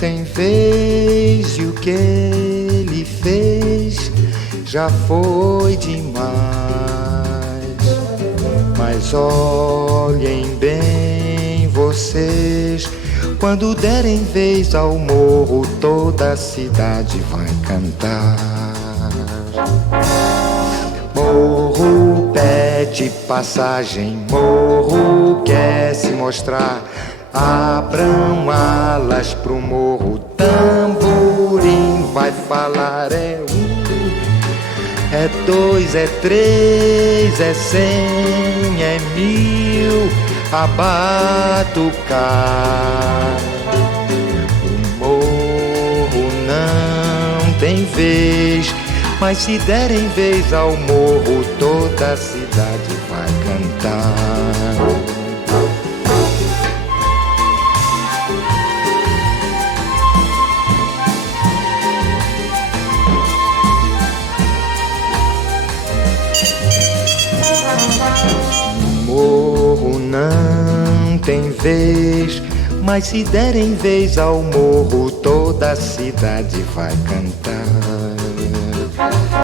tem vez e o que ele fez já foi demais. Mas olhem bem vocês, quando derem vez ao morro, toda a cidade vai cantar. Morro pede passagem, morro quer se mostrar. Abram alas pro morro, tamborim vai falar. É é dois, é três, é 100, é 1000 a batucar. O morro não tem vez, mas se derem vez ao morro, toda a cidade vai cantar. Morro não tem vez, mas se derem vez ao morro, toda a cidade vai cantar.